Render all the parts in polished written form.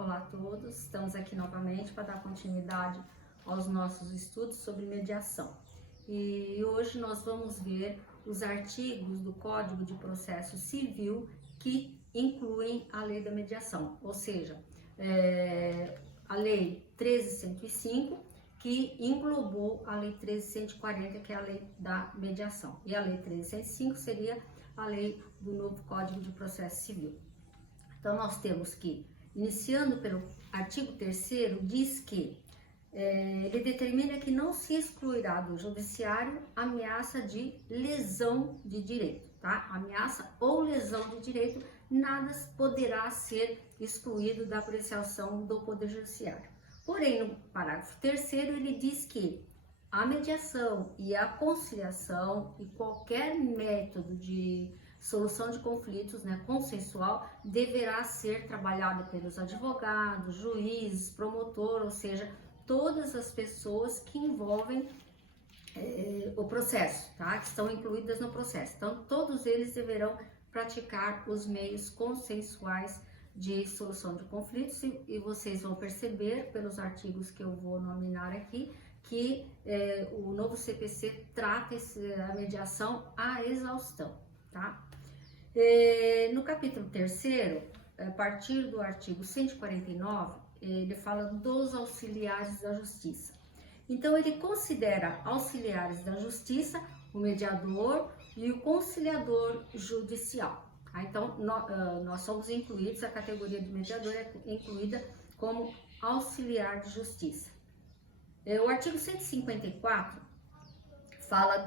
Olá a todos, estamos aqui novamente para dar continuidade aos nossos estudos sobre mediação. E hoje nós vamos ver os artigos do Código de Processo Civil que incluem a lei da mediação, ou seja, a lei 13.105, que englobou a lei 13.140, que é a lei da mediação. E a lei 13.105 seria a lei do novo Código de Processo Civil. Então, nós temos que, iniciando pelo artigo 3º, diz que ele determina que não se excluirá do judiciário ameaça de lesão de direito, tá? Ameaça ou lesão de direito, nada poderá ser excluído da apreciação do Poder Judiciário. Porém, no parágrafo 3º, ele diz que a mediação e a conciliação e qualquer método de solução de conflitos, consensual, deverá ser trabalhado pelos advogados, juízes, promotor, ou seja, todas as pessoas que envolvem o processo, tá? Que estão incluídas no processo. Então, todos eles deverão praticar os meios consensuais de solução de conflitos e vocês vão perceber pelos artigos que eu vou nominar aqui que o novo CPC trata a mediação à exaustão, tá? No capítulo 3º, a partir do artigo 149, ele fala dos auxiliares da justiça. Então, ele considera auxiliares da justiça o mediador e o conciliador judicial. Então, nós somos incluídos, a categoria de mediador é incluída como auxiliar de justiça. O artigo 154 fala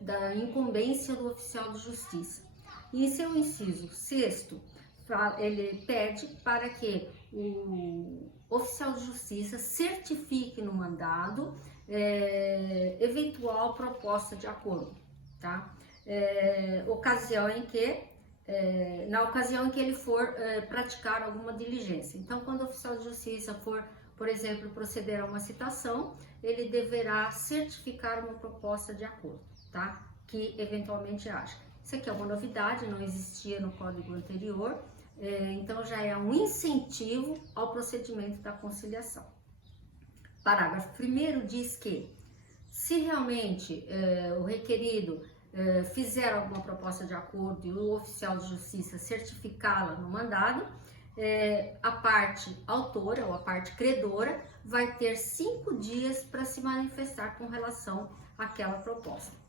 da incumbência do oficial de justiça. E em seu inciso 6º, ele pede para que o oficial de justiça certifique no mandado eventual proposta de acordo, tá? Na ocasião em que ele for praticar alguma diligência. Então, quando o oficial de justiça for, por exemplo, proceder a uma citação, ele deverá certificar uma proposta de acordo, tá? Que eventualmente haja. Isso aqui é uma novidade, não existia no código anterior, então já é um incentivo ao procedimento da conciliação. Parágrafo 1º diz que, se realmente o requerido fizer alguma proposta de acordo e o oficial de justiça certificá-la no mandado, a parte autora ou a parte credora vai ter 5 dias para se manifestar com relação àquela proposta.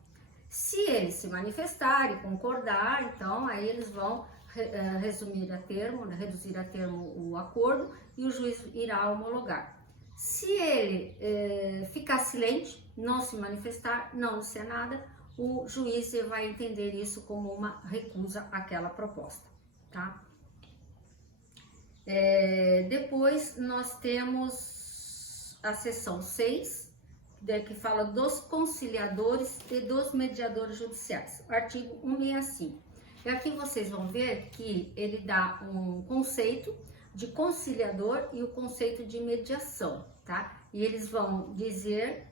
Se ele se manifestar e concordar, então aí eles vão reduzir a termo o acordo e o juiz irá homologar. Se ele ficar silente, não se manifestar, não disser nada, o juiz vai entender isso como uma recusa àquela proposta, tá? Depois nós temos a seção 6, que fala dos conciliadores e dos mediadores judiciais, artigo 165. E aqui vocês vão ver que ele dá um conceito de conciliador e o conceito de mediação, tá? E eles vão dizer,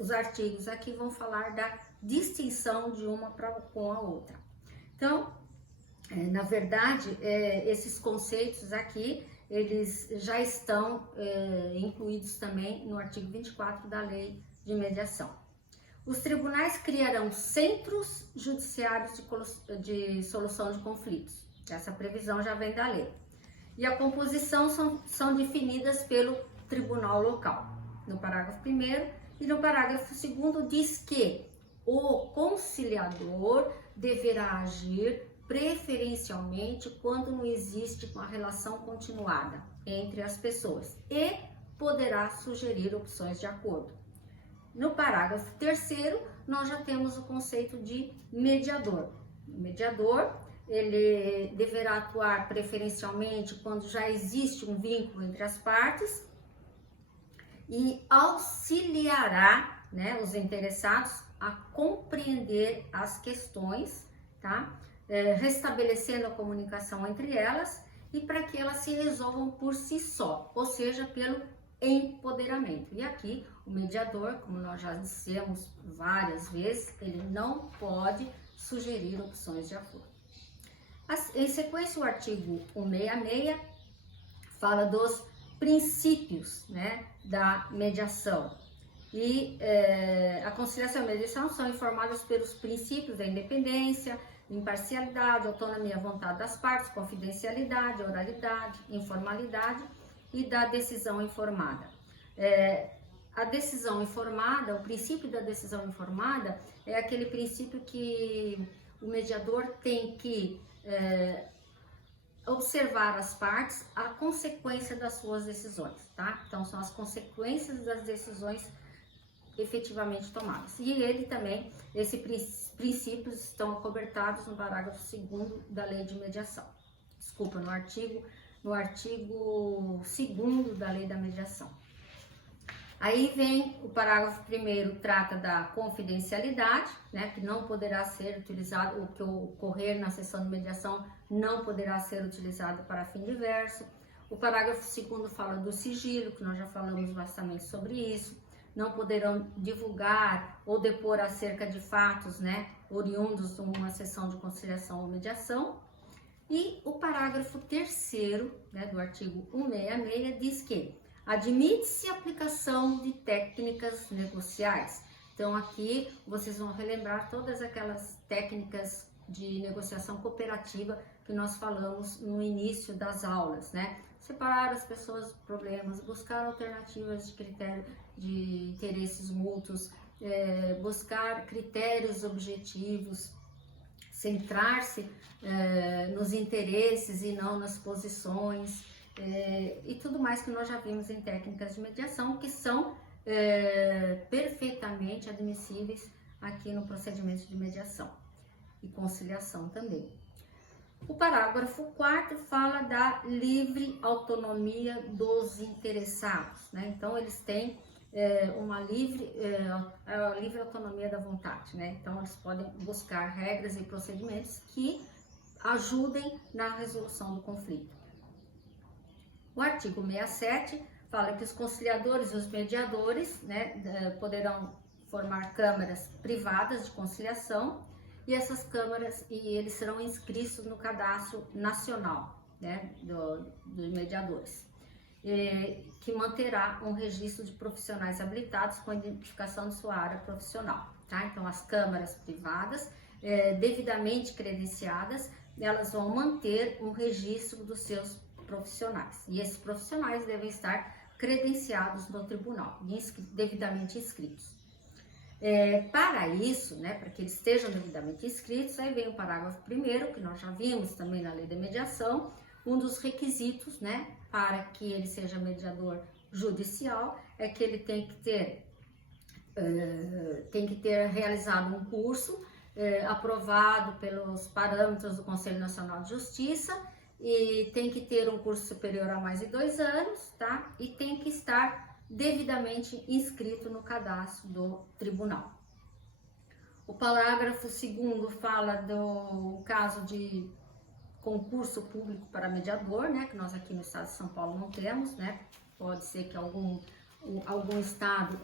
os artigos aqui vão falar da distinção de uma com a outra. Então, na verdade, esses conceitos aqui, eles já estão incluídos também no artigo 24 da Lei de Mediação. Os tribunais criarão centros judiciários de solução de conflitos. Essa previsão já vem da lei. E a composição são definidas pelo tribunal local. No parágrafo 1º e no parágrafo 2º diz que o conciliador deverá agir preferencialmente quando não existe uma relação continuada entre as pessoas e poderá sugerir opções de acordo. No parágrafo 3º, nós já temos o conceito de mediador. O mediador, ele deverá atuar preferencialmente quando já existe um vínculo entre as partes e auxiliará, os interessados a compreender as questões, tá? Restabelecendo a comunicação entre elas e para que elas se resolvam por si só, ou seja, pelo empoderamento. E aqui o mediador, como nós já dissemos várias vezes, ele não pode sugerir opções de acordo. Em sequência, o artigo 166 fala dos princípios, né, da mediação. E a conciliação e a mediação são informadas pelos princípios da independência, imparcialidade, autonomia, vontade das partes, confidencialidade, oralidade, informalidade e da decisão informada. A decisão informada, o princípio da decisão informada é aquele princípio que o mediador tem que observar as partes, a consequência das suas decisões, tá? Então, são as consequências das decisões efetivamente tomadas. E ele também, esses princípios estão acobertados no parágrafo 2º da Lei de Mediação. Desculpa, no artigo 2º da Lei da Mediação. Aí vem o parágrafo 1º, trata da confidencialidade, né, que não poderá ser utilizado, o que ocorrer na sessão de mediação não poderá ser utilizado para fim diverso. O parágrafo 2º fala do sigilo, que nós já falamos bastante sobre isso. Não poderão divulgar ou depor acerca de fatos, né, oriundos de uma sessão de conciliação ou mediação. E o parágrafo 3º, né, do artigo 166 diz que admite-se a aplicação de técnicas negociais. Então aqui vocês vão relembrar todas aquelas técnicas de negociação cooperativa que nós falamos no início das aulas, né? Separar as pessoas dos problemas, buscar alternativas de critério de interesses mútuos, buscar critérios objetivos, centrar-se nos interesses e não nas posições, e tudo mais que nós já vimos em técnicas de mediação, que são perfeitamente admissíveis aqui no procedimento de mediação e conciliação também. O parágrafo 4º fala da livre autonomia dos interessados, né? Então, eles têm uma livre autonomia da vontade, né? Então, eles podem buscar regras e procedimentos que ajudem na resolução do conflito. O artigo 67 fala que os conciliadores e os mediadores, né, poderão formar câmaras privadas de conciliação, e essas câmaras, eles serão inscritos no cadastro nacional, né, dos mediadores, que manterá um registro de profissionais habilitados com identificação de sua área profissional, tá? Então, as câmaras privadas, devidamente credenciadas, elas vão manter um registro dos seus profissionais, e esses profissionais devem estar credenciados no tribunal, devidamente inscritos. Para isso, né, para que eles estejam devidamente inscritos, aí vem o parágrafo 1º, que nós já vimos também na Lei da Mediação, um dos requisitos, né, para que ele seja mediador judicial, é que ele tem que ter realizado um curso aprovado pelos parâmetros do Conselho Nacional de Justiça, e tem que ter um curso superior a mais de 2 anos, tá? E tem que estar devidamente inscrito no cadastro do tribunal. O parágrafo 2º fala do caso de concurso público para mediador, né, que nós aqui no estado de São Paulo não temos, né? Pode ser que algum estado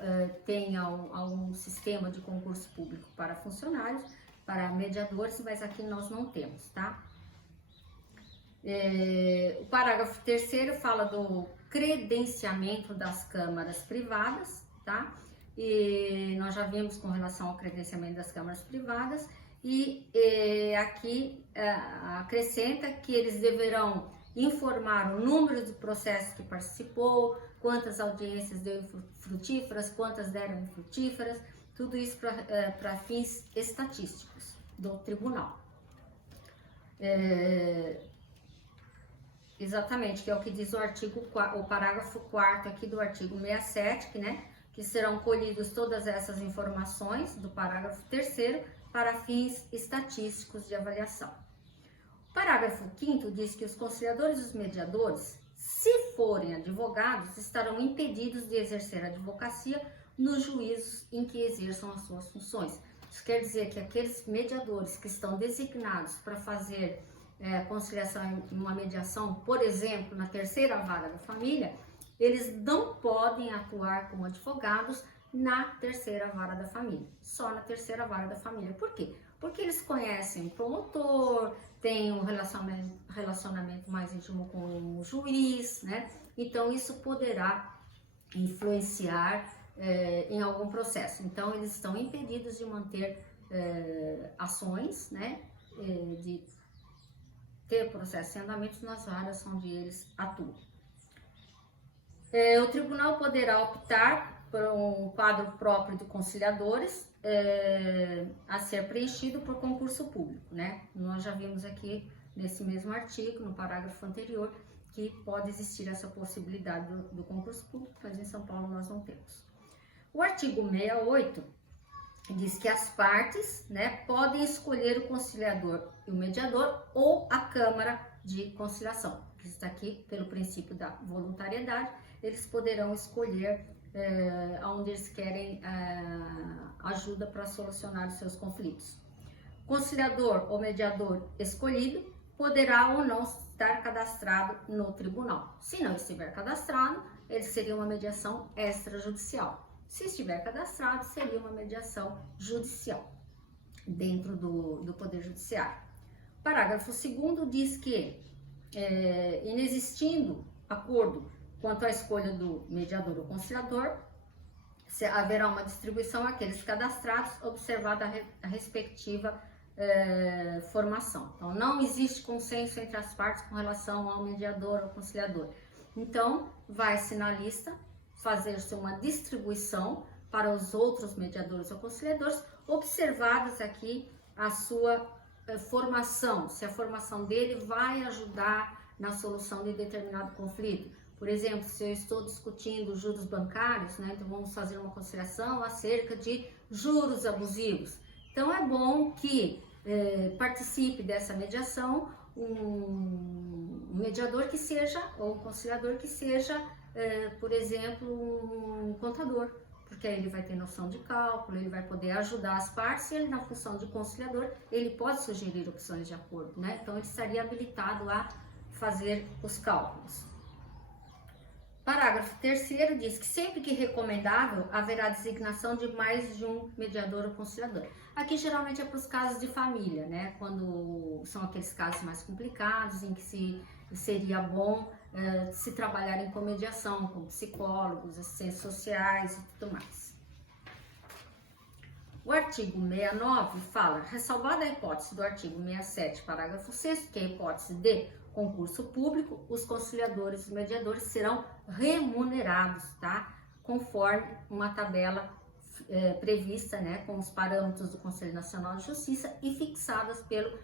tenha algum sistema de concurso público para funcionários, para mediadores, mas aqui nós não temos, tá? O parágrafo 3º fala do credenciamento das câmaras privadas, tá? E nós já vimos com relação ao credenciamento das câmaras privadas, e aqui acrescenta que eles deverão informar o número de processos que participou, quantas audiências deu frutíferas, quantas deram infrutíferas, tudo isso para fins estatísticos do tribunal. Exatamente, que é o que diz o parágrafo 4º aqui do artigo 67, né, que serão colhidas todas essas informações do parágrafo 3º para fins estatísticos de avaliação. O parágrafo 5º diz que os conciliadores e os mediadores, se forem advogados, estarão impedidos de exercer a advocacia nos juízos em que exerçam as suas funções. Isso quer dizer que aqueles mediadores que estão designados para fazer conciliação em uma mediação, por exemplo, na terceira vara da família, eles não podem atuar como advogados na terceira vara da família, só na terceira vara da família. Por quê? porque eles conhecem o promotor, tem um relacionamento mais íntimo com o juiz, né? Então isso poderá influenciar em algum processo. Então eles estão impedidos de manter ações, né? De ter processo em andamento nas áreas onde eles atuam. O tribunal poderá optar por um quadro próprio de conciliadores a ser preenchido por concurso público, né? Nós já vimos aqui nesse mesmo artigo, no parágrafo anterior, que pode existir essa possibilidade do concurso público, mas em São Paulo nós não temos. O artigo 68 diz que as partes, né, podem escolher o conciliador e o mediador ou a Câmara de Conciliação, que está aqui pelo princípio da voluntariedade. Eles poderão escolher onde eles querem ajuda para solucionar os seus conflitos. Conciliador ou mediador escolhido poderá ou não estar cadastrado no tribunal. Se não estiver cadastrado, ele seria uma mediação extrajudicial. Se estiver cadastrado, seria uma mediação judicial dentro do Poder Judiciário. Parágrafo 2º diz que, inexistindo acordo quanto à escolha do mediador ou conciliador, haverá uma distribuição àqueles cadastrados, observada a respectiva formação. Então, não existe consenso entre as partes com relação ao mediador ou conciliador. Então, vai-se na lista fazer-se uma distribuição para os outros mediadores ou conciliadores, observadas aqui a sua formação, se a formação dele vai ajudar na solução de determinado conflito. Por exemplo, se eu estou discutindo juros bancários, né, então vamos fazer uma conciliação acerca de juros abusivos. Então é bom que participe dessa mediação um mediador que seja, ou um conciliador que seja, por exemplo, um contador, porque aí ele vai ter noção de cálculo, ele vai poder ajudar as partes, e ele, na função de conciliador, ele pode sugerir opções de acordo, né? Então ele estaria habilitado a fazer os cálculos. Parágrafo 3º diz que sempre que recomendável, haverá designação de mais de um mediador ou conciliador. Aqui geralmente é para os casos de família, né? Quando são aqueles casos mais complicados, em que seria bom se trabalhar com mediação, com psicólogos, assistentes sociais e tudo mais. O artigo 69 fala, ressalvada a hipótese do artigo 67, parágrafo 6º, que é a hipótese de concurso público, os conciliadores e mediadores serão remunerados, tá? Conforme uma tabela prevista, né, com os parâmetros do Conselho Nacional de Justiça e fixadas pelo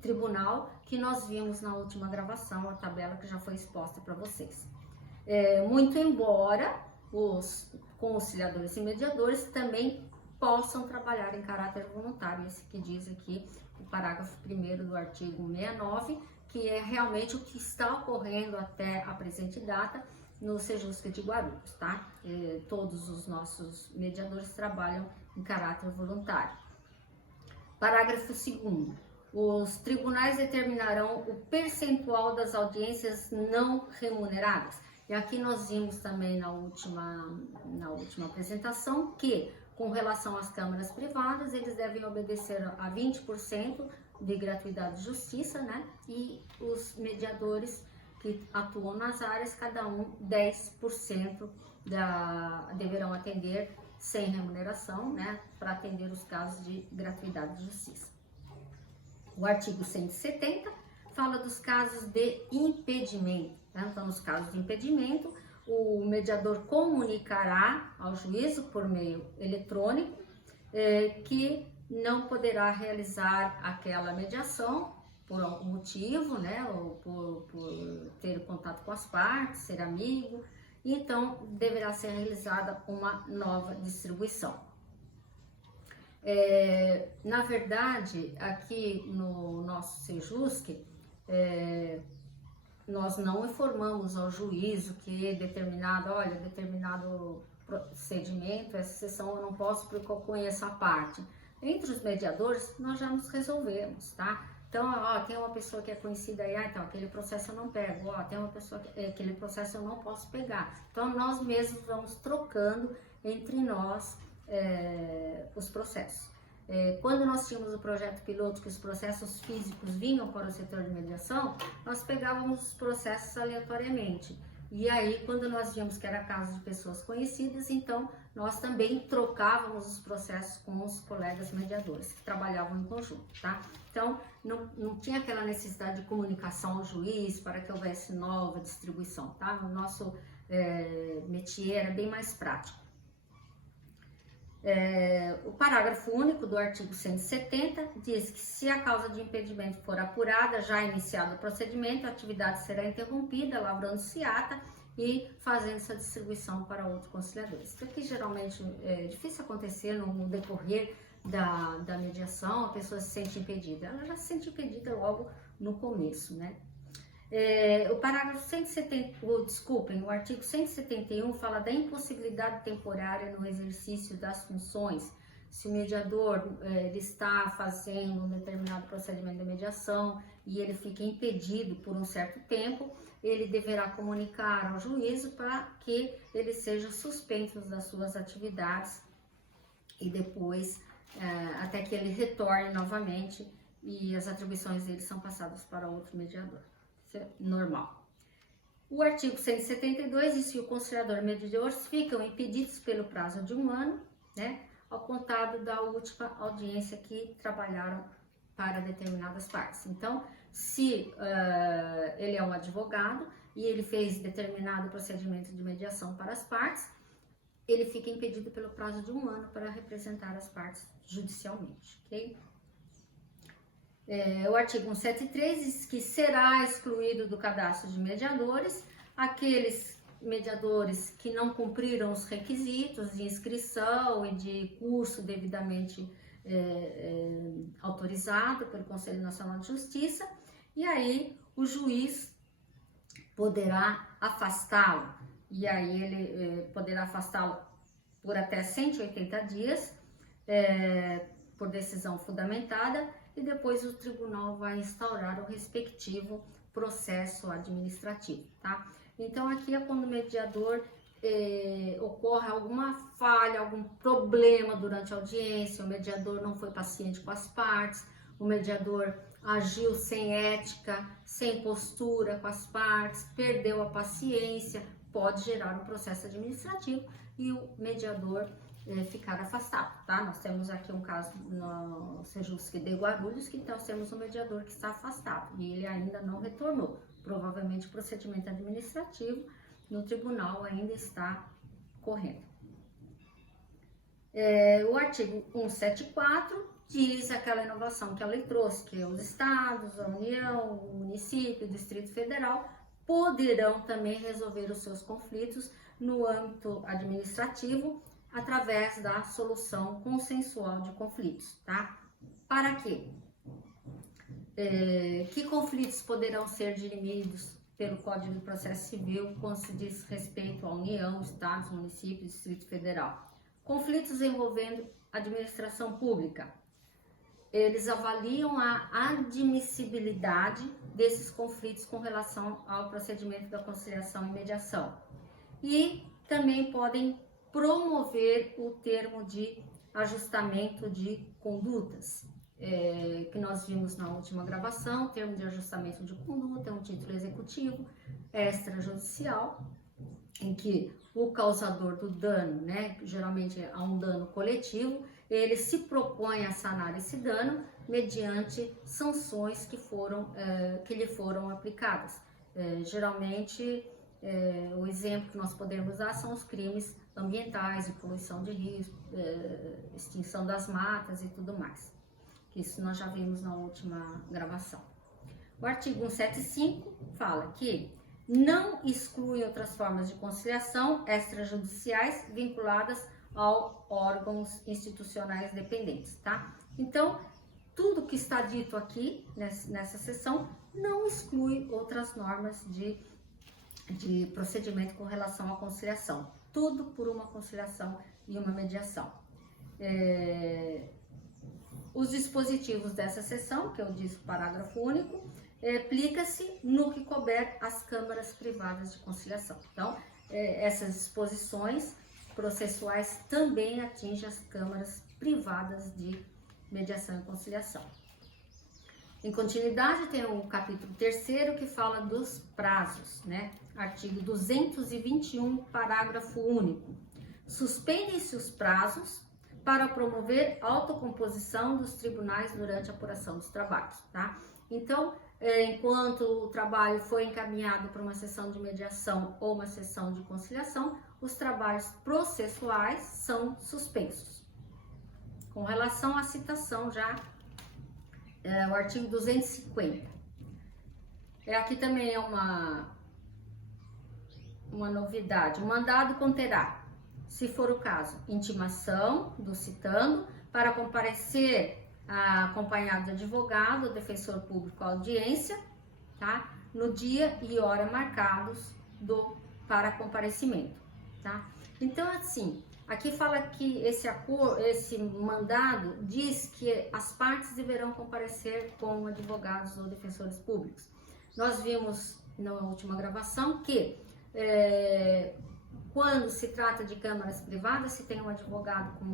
tribunal, que nós vimos na última gravação, a tabela que já foi exposta para vocês. Muito embora os conciliadores e mediadores também possam trabalhar em caráter voluntário, esse que diz aqui o parágrafo 1º do artigo 69, que é realmente o que está ocorrendo até a presente data no Sejusc de Guarulhos, tá? Todos os nossos mediadores trabalham em caráter voluntário. Parágrafo 2º. Os tribunais determinarão o percentual das audiências não remuneradas. E aqui nós vimos também na última apresentação que, com relação às câmaras privadas, eles devem obedecer a 20% de gratuidade de justiça, né? E os mediadores que atuam nas áreas, cada um 10% deverão atender sem remuneração, né? Para atender os casos de gratuidade de justiça. O artigo 170 fala dos casos de impedimento, né? Então, nos casos de impedimento, o mediador comunicará ao juízo por meio eletrônico que não poderá realizar aquela mediação por algum motivo, né, ou por ter contato com as partes, ser amigo, então deverá ser realizada uma nova distribuição. Na verdade, aqui no nosso Sejusc, nós não informamos ao juízo que determinado procedimento, essa sessão eu não posso porque eu conheço a parte. Entre os mediadores, nós já nos resolvemos, tá? Então, tem uma pessoa que é conhecida aí, então aquele processo eu não pego, tem uma pessoa que aquele processo eu não posso pegar. Então, nós mesmos vamos trocando entre nós os processos. Quando nós tínhamos o projeto piloto, que os processos físicos vinham para o setor de mediação, nós pegávamos os processos aleatoriamente. E aí, quando nós víamos que era caso de pessoas conhecidas, então nós também trocávamos os processos com os colegas mediadores que trabalhavam em conjunto, tá? Então, não tinha aquela necessidade de comunicação ao juiz para que houvesse nova distribuição, tá? O nosso métier era bem mais prático. O parágrafo único do artigo 170 diz que se a causa de impedimento for apurada, já iniciado o procedimento, a atividade será interrompida, lavrando-se ata e fazendo essa distribuição para outros conciliadores. Isso aqui geralmente é difícil acontecer no decorrer da mediação, a pessoa se sente impedida. Ela já se sente impedida logo no começo, né? O parágrafo 170, o artigo 171 fala da impossibilidade temporária no exercício das funções. Se o mediador ele está fazendo um determinado procedimento de mediação e ele fica impedido por um certo tempo, ele deverá comunicar ao juízo para que ele seja suspenso das suas atividades e depois até que ele retorne novamente e as atribuições dele são passadas para outro mediador. Normal. O artigo 172 diz que o conciliador e o mediador ficam impedidos pelo prazo de 1 ano, né, ao contado da última audiência que trabalharam para determinadas partes. Então, se ele é um advogado e ele fez determinado procedimento de mediação para as partes, ele fica impedido pelo prazo de 1 ano para representar as partes judicialmente, ok? O artigo 173 diz que será excluído do cadastro de mediadores aqueles mediadores que não cumpriram os requisitos de inscrição e de curso devidamente autorizado pelo Conselho Nacional de Justiça, e aí o juiz poderá afastá-lo, e aí ele poderá afastá-lo por até 180 dias, por decisão fundamentada, e depois o tribunal vai instaurar o respectivo processo administrativo, tá? Então, aqui é quando o mediador ocorre alguma falha, algum problema durante a audiência, o mediador não foi paciente com as partes, o mediador agiu sem ética, sem postura com as partes, perdeu a paciência, pode gerar um processo administrativo e o mediador ficar afastado, tá? Nós temos aqui um caso no Sejusc de Guarulhos, que nós temos um mediador que está afastado e ele ainda não retornou. Provavelmente o procedimento administrativo no tribunal ainda está correndo. O artigo 174 diz aquela inovação que a lei trouxe, que os estados, a União, o município, o Distrito Federal poderão também resolver os seus conflitos no âmbito administrativo através da solução consensual de conflitos, tá? Para quê? Que conflitos poderão ser dirimidos pelo Código de Processo Civil quando se diz respeito à União, Estados, Municípios, Distrito Federal? Conflitos envolvendo administração pública. Eles avaliam a admissibilidade desses conflitos com relação ao procedimento da conciliação e mediação. E também podem promover o termo de ajustamento de condutas, que nós vimos na última gravação. O termo de ajustamento de conduta é um título executivo extrajudicial, em que o causador do dano, né, geralmente há um dano coletivo, ele se propõe a sanar esse dano mediante sanções que lhe foram aplicadas. Geralmente, o exemplo que nós podemos dar são os crimes ambientais, de poluição de rios, extinção das matas e tudo mais. Isso nós já vimos na última gravação. O artigo 175 fala que não exclui outras formas de conciliação extrajudiciais vinculadas a órgãos institucionais dependentes, tá? Então, tudo que está dito aqui nessa seção não exclui outras normas de procedimento com relação à conciliação. Tudo por uma conciliação e uma mediação. Os dispositivos dessa seção, que eu disse parágrafo único, aplica-se no que couber as câmaras privadas de conciliação. Então, essas disposições processuais também atingem as câmaras privadas de mediação e conciliação. Em continuidade, tem o capítulo 3º que fala dos prazos, né? Artigo 221, parágrafo único. Suspendem-se os prazos para promover autocomposição dos tribunais durante a apuração dos trabalhos, tá? Então, enquanto o trabalho foi encaminhado para uma sessão de mediação ou uma sessão de conciliação, os trabalhos processuais são suspensos. Com relação à citação já, o artigo 250. Aqui também é uma novidade. O mandado conterá, se for o caso, intimação do citando para comparecer acompanhado de advogado, defensor público à audiência, tá? No dia e hora marcados para comparecimento, tá? Então, assim, aqui fala que esse mandado diz que as partes deverão comparecer com advogados ou defensores públicos. Nós vimos na última gravação que quando se trata de câmaras privadas, se tem um advogado com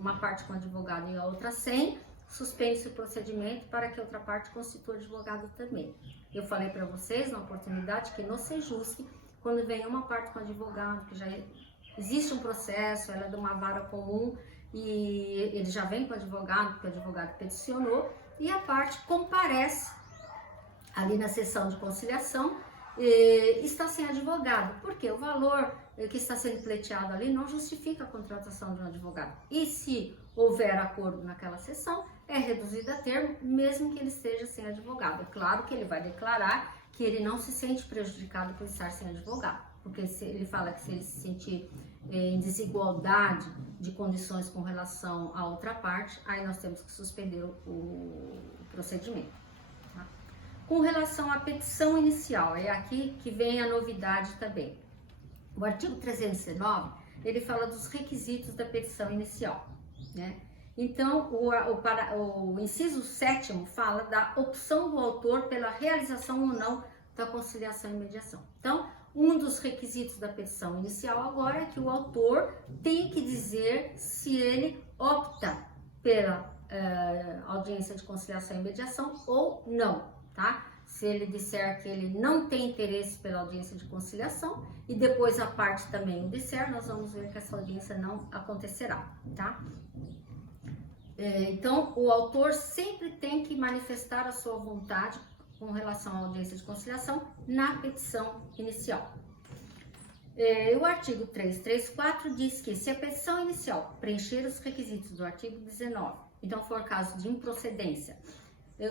uma parte com advogado e a outra sem, suspende-se o procedimento para que a outra parte constitua advogado também. Eu falei para vocês na oportunidade que no Sejusc, quando vem uma parte com advogado, que já existe um processo, ela é de uma vara comum e ele já vem com o advogado, porque o advogado peticionou, e a parte comparece ali na sessão de conciliação, está sem advogado, porque o valor que está sendo pleiteado ali não justifica a contratação de um advogado. E se houver acordo naquela sessão, é reduzido a termo, mesmo que ele esteja sem advogado. É claro que ele vai declarar que ele não se sente prejudicado por estar sem advogado, porque ele fala que se ele se sentir em desigualdade de condições com relação à outra parte, aí nós temos que suspender o procedimento. Com relação à petição inicial, é aqui que vem a novidade também. O artigo 319, ele fala dos requisitos da petição inicial, né? Então, o inciso 7º fala da opção do autor pela realização ou não da conciliação e mediação. Então, um dos requisitos da petição inicial agora é que o autor tem que dizer se ele opta pela audiência de conciliação e mediação ou não, tá? Se ele disser que ele não tem interesse pela audiência de conciliação e depois a parte também o disser, nós vamos ver que essa audiência não acontecerá, tá? Então, o autor sempre tem que manifestar a sua vontade com relação à audiência de conciliação na petição inicial. O artigo 334 diz que se a petição inicial preencher os requisitos do artigo 19, então for caso de improcedência,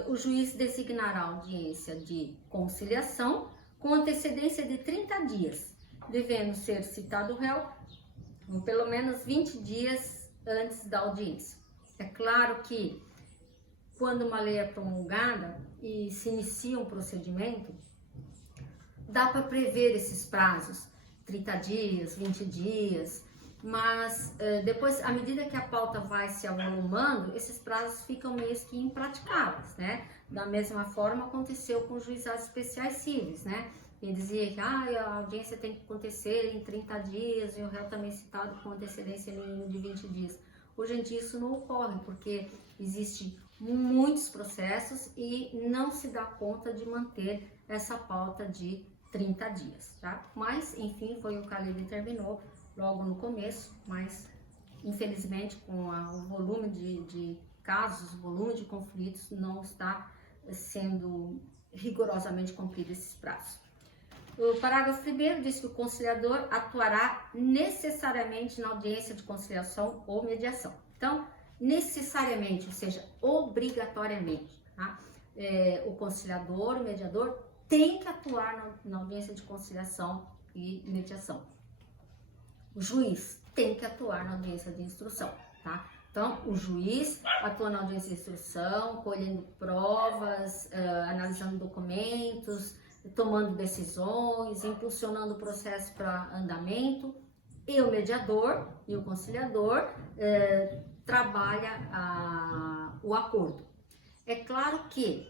o juiz designará audiência de conciliação com antecedência de 30 dias, devendo ser citado o réu pelo menos 20 dias antes da audiência. É claro que quando uma lei é promulgada e se inicia um procedimento, dá para prever esses prazos, 30 dias, 20 dias, mas depois, à medida que a pauta vai se avolumando, esses prazos ficam meio que impraticáveis, né? Da mesma forma aconteceu com os juizados especiais cíveis, né? Ele dizia que a audiência tem que acontecer em 30 dias e o réu também citado com antecedência mínima de 20 dias. Hoje em dia isso não ocorre, porque existem muitos processos e não se dá conta de manter essa pauta de 30 dias, tá? Mas, enfim, foi o que a lei determinou logo no começo, mas infelizmente com o volume de casos, o volume de conflitos, não está sendo rigorosamente cumprido esses prazos. O parágrafo 1º diz que o conciliador atuará necessariamente na audiência de conciliação ou mediação. Então, necessariamente, ou seja, obrigatoriamente, tá? O conciliador, o mediador, tem que atuar na audiência de conciliação e mediação. O juiz tem que atuar na audiência de instrução, tá? Então, o juiz atua na audiência de instrução, colhendo provas, analisando documentos, tomando decisões, impulsionando o processo para andamento, e o mediador e o conciliador trabalha o acordo. É claro que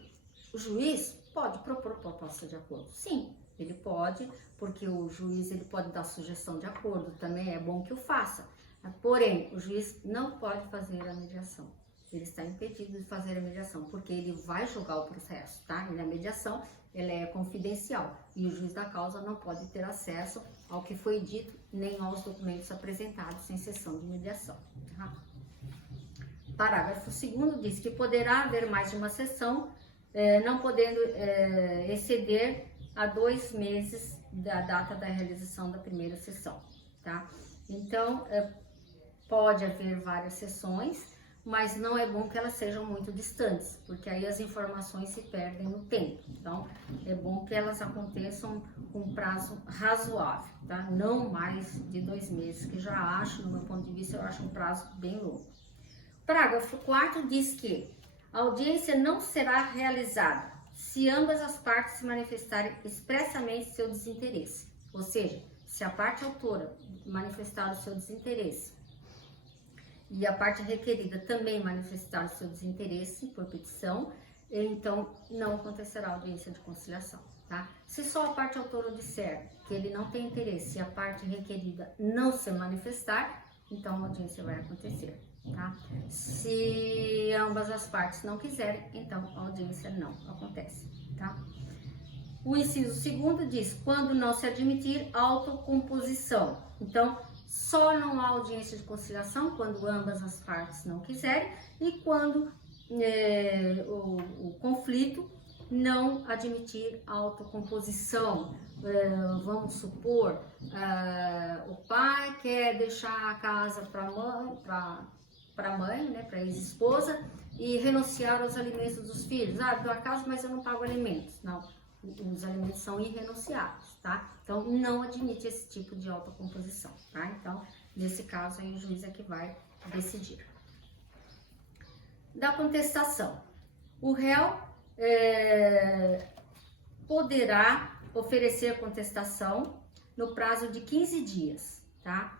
o juiz pode propor proposta de acordo, sim, ele pode, porque o juiz ele pode dar sugestão de acordo, também é bom que o faça. Porém, o juiz não pode fazer a mediação. ele está impedido de fazer a mediação, porque ele vai julgar o processo, tá? E a mediação, ela é confidencial e o juiz da causa não pode ter acesso ao que foi dito, nem aos documentos apresentados em sessão de mediação, tá? Parágrafo 2º diz que poderá haver mais de uma sessão, não podendo exceder a 2 meses da data da realização da primeira sessão, tá? Então, pode haver várias sessões, mas não é bom que elas sejam muito distantes, porque aí as informações se perdem no tempo. Então, é bom que elas aconteçam com um prazo razoável, tá? Não mais de 2 meses, que já acho, no meu ponto de vista, eu acho um prazo bem longo. Parágrafo 4º diz que a audiência não será realizada se ambas as partes se manifestarem expressamente seu desinteresse, ou seja, se a parte autora manifestar o seu desinteresse e a parte requerida também manifestar o seu desinteresse por petição, então não acontecerá audiência de conciliação, tá? Se só a parte autora disser que ele não tem interesse e a parte requerida não se manifestar, então a audiência vai acontecer, tá? Se ambas as partes não quiserem, então a audiência não acontece, tá? O inciso 2º diz, quando não se admitir autocomposição. Então, só não há audiência de conciliação quando ambas as partes não quiserem e quando o conflito não admitir autocomposição. Vamos supor, o pai quer deixar a casa para a mãe, né, para a ex-esposa, e renunciar aos alimentos dos filhos. Dou a casa, mas eu não pago alimentos. Não, os alimentos são irrenunciáveis, tá? Então, não admite esse tipo de autocomposição, tá? Então, nesse caso aí, o juiz é que vai decidir. Da contestação. O réu poderá oferecer contestação no prazo de 15 dias, tá?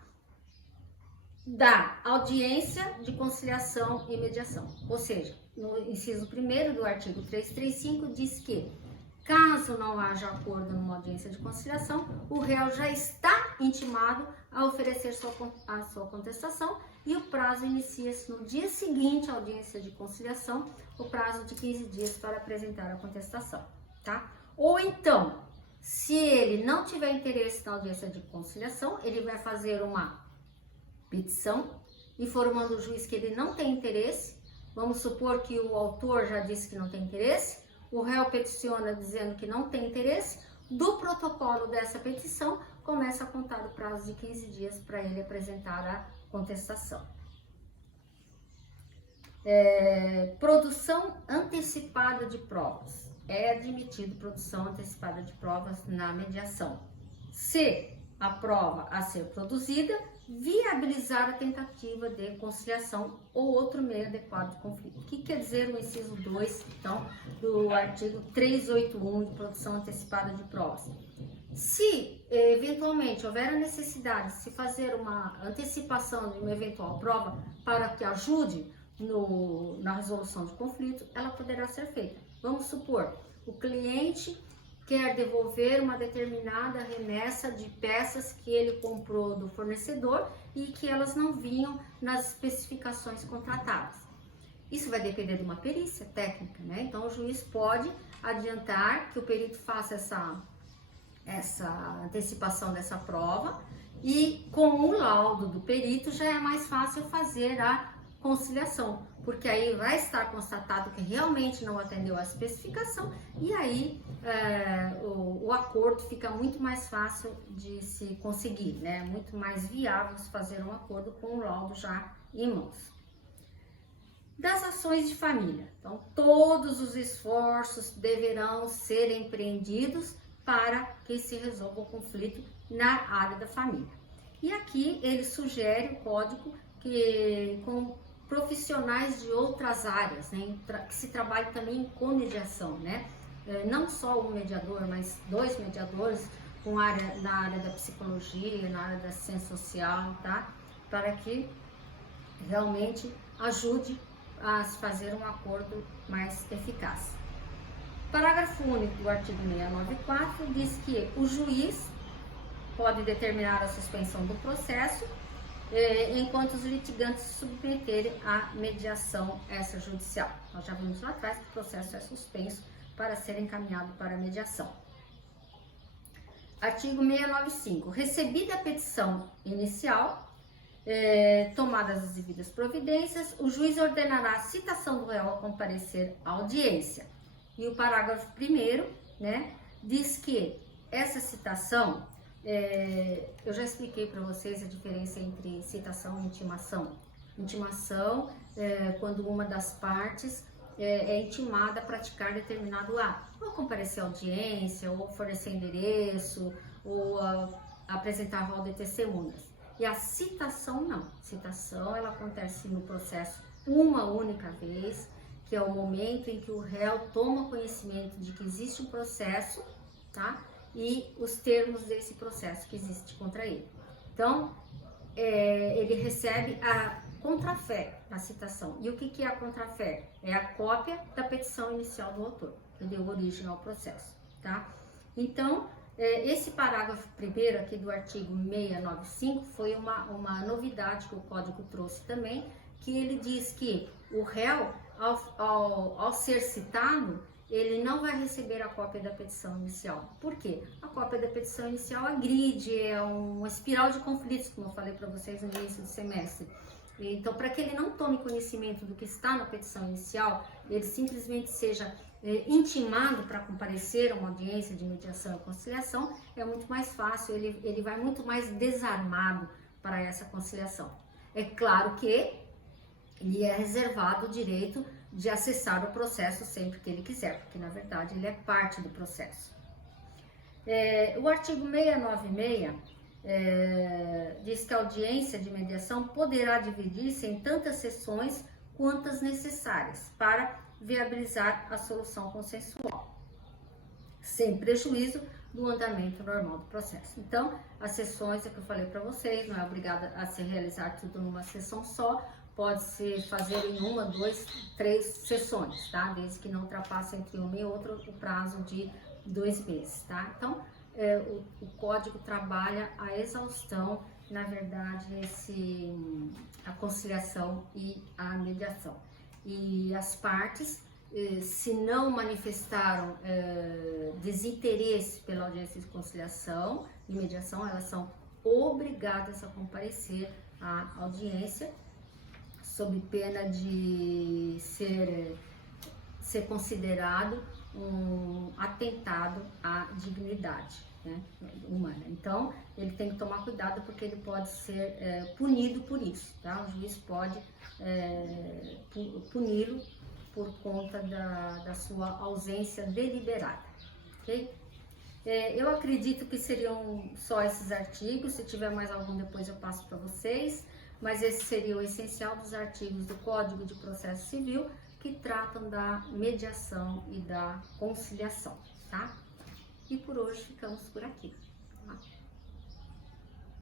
Da audiência de conciliação e mediação. Ou seja, no inciso 1º do artigo 335 diz que, caso não haja acordo numa audiência de conciliação, o réu já está intimado a oferecer a sua contestação e o prazo inicia-se no dia seguinte à audiência de conciliação, o prazo de 15 dias para apresentar a contestação, tá? Ou então, se ele não tiver interesse na audiência de conciliação, ele vai fazer uma petição, informando o juiz que ele não tem interesse. Vamos supor que o autor já disse que não tem interesse, o réu peticiona dizendo que não tem interesse, do protocolo dessa petição começa a contar o prazo de 15 dias para ele apresentar a contestação. Produção antecipada de provas. É admitido produção antecipada de provas na mediação, se a prova a ser produzida viabilizar a tentativa de conciliação ou outro meio adequado de conflito. O que quer dizer o inciso 2, então, do artigo 381 de produção antecipada de provas? Se eventualmente houver a necessidade de se fazer uma antecipação de uma eventual prova para que ajude na resolução de conflito, ela poderá ser feita. Vamos supor, o cliente quer devolver uma determinada remessa de peças que ele comprou do fornecedor e que elas não vinham nas especificações contratadas. Isso vai depender de uma perícia técnica, né? Então, o juiz pode adiantar que o perito faça essa antecipação dessa prova e com o laudo do perito já é mais fácil fazer a conciliação, porque aí vai estar constatado que realmente não atendeu à especificação e aí o acordo fica muito mais fácil de se conseguir, né? Muito mais viável se fazer um acordo com o laudo já em mãos. Das ações de família. Então, todos os esforços deverão ser empreendidos para que se resolva o conflito na área da família. E aqui ele sugere o código que com profissionais de outras áreas, né, que se trabalhe também com mediação, né? Não só um mediador, mas 2 mediadores na área da psicologia, na área da assistência social, tá? Para que realmente ajude a se fazer um acordo mais eficaz. Parágrafo único do artigo 694 diz que o juiz pode determinar a suspensão do processo enquanto os litigantes se submeterem à mediação extrajudicial. Nós já vimos lá atrás que o processo é suspenso para ser encaminhado para a mediação. Artigo 695. Recebida a petição inicial, tomadas as devidas providências, o juiz ordenará a citação do réu a comparecer à audiência. E o parágrafo 1º, né, diz que essa citação, eu já expliquei para vocês a diferença entre citação e intimação. Intimação quando uma das partes é intimada a praticar determinado ato, ou comparecer à audiência, ou fornecer endereço, ou apresentar rol de testemunhas. E a citação não. Citação ela acontece no processo uma única vez, que é o momento em que o réu toma conhecimento de que existe um processo, tá? E os termos desse processo que existe contra ele. Então, ele recebe a contrafé da citação. E o que é a contrafé? É a cópia da petição inicial do autor, que deu origem ao processo, tá? Então, esse parágrafo 1º aqui do artigo 695 foi uma novidade que o Código trouxe também, que ele diz que o réu, ao ser citado, ele não vai receber a cópia da petição inicial. Por quê? A cópia da petição inicial agride, é uma espiral de conflitos, como eu falei para vocês no início do semestre. Então, para que ele não tome conhecimento do que está na petição inicial, ele simplesmente seja intimado para comparecer a uma audiência de mediação e conciliação, é muito mais fácil, ele vai muito mais desarmado para essa conciliação. É claro que lhe é reservado o direito de acessar o processo sempre que ele quiser, porque na verdade ele é parte do processo. O artigo 696 diz que a audiência de mediação poderá dividir-se em tantas sessões quantas necessárias para viabilizar a solução consensual, sem prejuízo do andamento normal do processo. Então, as sessões, é que eu falei para vocês, não é obrigada a se realizar tudo numa sessão só, pode-se fazer em 1, 2, 3 sessões, tá? Desde que não ultrapasse entre uma e outra o prazo de 2 meses, tá? Então, o código trabalha a exaustão, na verdade, a conciliação e a mediação. E as partes, se não manifestaram desinteresse pela audiência de conciliação e mediação, elas são obrigadas a comparecer à audiência, sob pena de ser considerado um atentado à dignidade, né, humana. Então, ele tem que tomar cuidado porque ele pode ser punido por isso, tá? O juiz pode puni-lo por conta da sua ausência deliberada, ok? Eu acredito que seriam só esses artigos, se tiver mais algum depois eu passo para vocês, mas esse seria o essencial dos artigos do Código de Processo Civil que tratam da mediação e da conciliação, tá? E por hoje ficamos por aqui, tá?